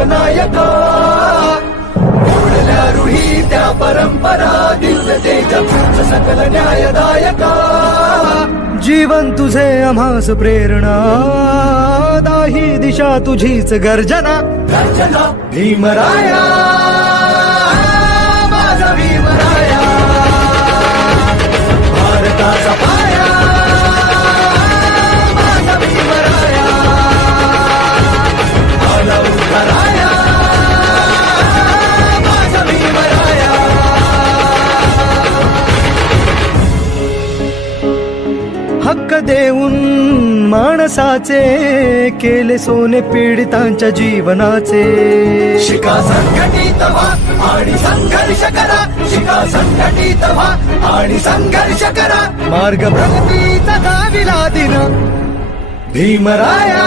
लोकनायका, मोडल्या रूढी त्या परंपरा, दिव्य तेज सकल न्यायदायका. जीवन तुझे आम्हास प्रेरणा, दाही दिशा तुझीच गर्जना. गर्जना भीमराया, माझा भीमराया, भारताचा पाया, माझा भीमराया, आला उतराया, माझा भीमराया. हक्क देऊन माणसाचे, केले सोने पीडितांच्या जीवनाचे. शिका संघटित व्हा आणि संघर्ष करा, शिका संघटित व्हा आणि संघर्ष करा. मार्ग प्रगतीचा दाविला दिन भीमराया.